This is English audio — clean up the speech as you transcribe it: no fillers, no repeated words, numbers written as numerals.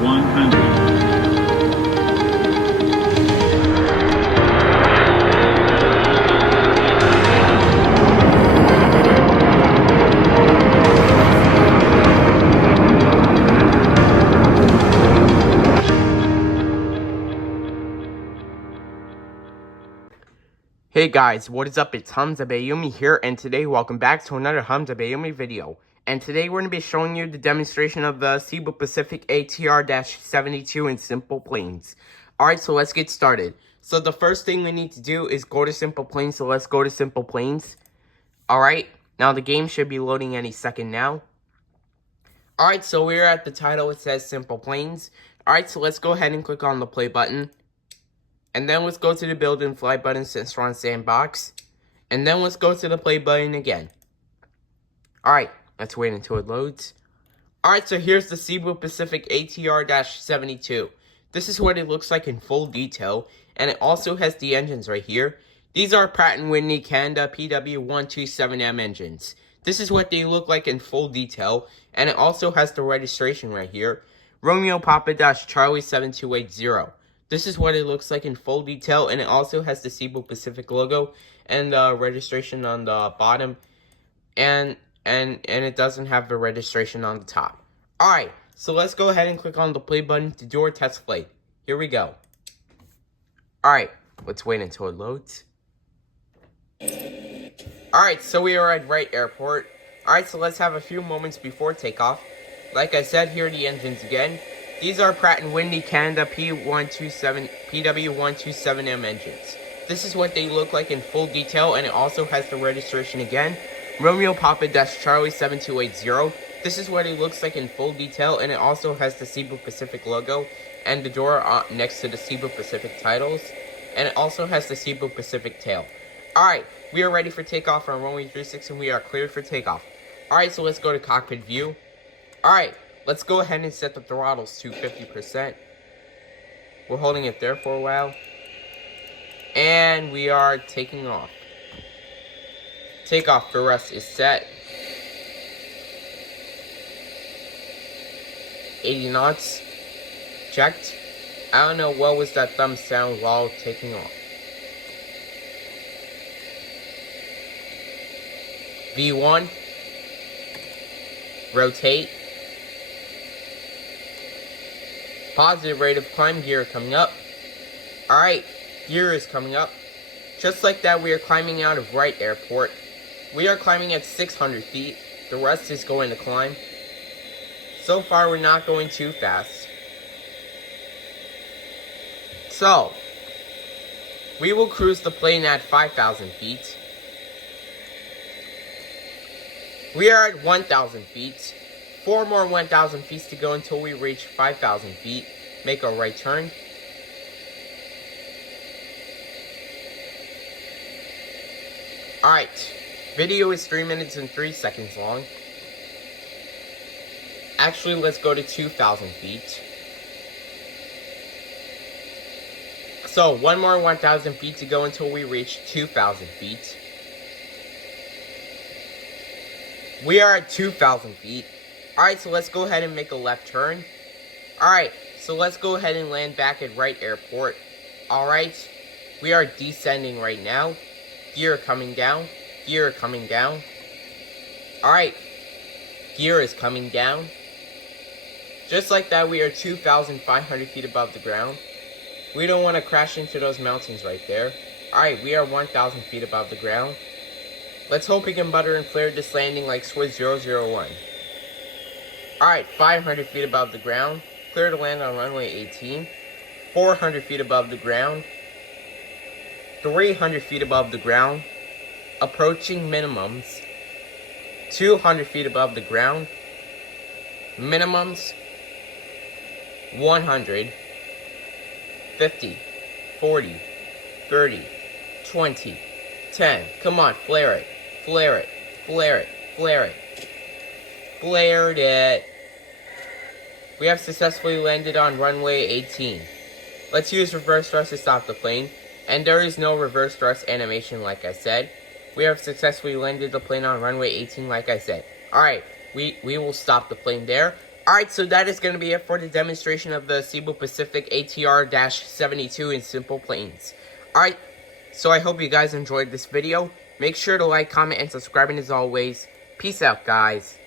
100. Hey guys, what is up? It's Hamza Bayoumi here, and today welcome back to another Hamza Bayoumi video. And today we're going to be showing you the demonstration of the Cebu Pacific ATR-72 in SimplePlanes. Alright, so let's get started. So the first thing we need to do is go to SimplePlanes, so let's go to SimplePlanes. Alright, now the game should be loading any second now. Alright, so we're at the title, it says SimplePlanes. Alright, so let's go ahead and click on the play button. And then let's go to the build and fly button since we're on sandbox. And then let's go to the play button again. Alright, let's wait until it loads. Alright, so here's the Cebu Pacific ATR-72. This is what it looks like in full detail. And it also has the engines right here. These are Pratt & Whitney Canada PW127M engines. This is what they look like in full detail. And it also has the registration right here. Romeo Papa Charlie 7280. This is what it looks like in full detail, and it also has the Cebu Pacific logo and the registration on the bottom, and it doesn't have the registration on the top. Alright, so let's go ahead and click on the play button to do our test flight. Here we go. Alright, let's wait until it loads. Alright, so we are at Wright Airport. Alright, so let's have a few moments before takeoff. Like I said, here are the engines again. These are Pratt & Whitney Canada PW127M engines. This is what they look like in full detail, and it also has the registration again. Romeo Papa Charlie 7280. This is what it looks like in full detail, and it also has the Cebu Pacific logo and the door next to the Cebu Pacific titles. And it also has the Cebu Pacific tail. Alright, we are ready for takeoff on runway 36, and we are cleared for takeoff. Alright, so let's go to cockpit view. Alright. Let's go ahead and set the throttles to 50%. We're holding it there for a while. And we are taking off. Takeoff for us is set. 80 knots. Checked. I don't know what was that thumb sound while taking off. V1. Rotate. Positive rate of climb, gear coming up. Alright, gear is coming up. Just like that, we are climbing out of Wright Airport. We are climbing at 600 feet. The rest is going to climb. So far, we're not going too fast. So, we will cruise the plane at 5,000 feet. We are at 1,000 feet. 4 more 1,000 feet to go until we reach 5,000 feet. Make a right turn. Alright. Video is 3 minutes and 3 seconds long. Actually, let's go to 2,000 feet. So, 1 more 1,000 feet to go until we reach 2,000 feet. We are at 2,000 feet. Alright, so let's go ahead and make a left turn. Alright, so let's go ahead and land back at Wright Airport. Alright, we are descending right now. Gear coming down. Gear coming down. Alright, gear is coming down. Just like that, we are 2,500 feet above the ground. We don't want to crash into those mountains right there. Alright, we are 1,000 feet above the ground. Let's hope we can butter and flare this landing like Swiss 001. Alright, 500 feet above the ground. Clear to land on runway 18. 400 feet above the ground. 300 feet above the ground. Approaching minimums. 200 feet above the ground. Minimums. 100. 50. 40. 30. 20. 10. Come on, flare it. Flare it. Flare it. Flare it. Flared it. We have successfully landed on runway 18. Let's use reverse thrust to stop the plane. And there is no reverse thrust animation like I said. We have successfully landed the plane on runway 18 like I said. Alright, we will stop the plane there. Alright, so that is going to be it for the demonstration of the Cebu Pacific ATR-72 in Simple Planes. Alright, so I hope you guys enjoyed this video. Make sure to like, comment, and subscribe, and as always, peace out, guys.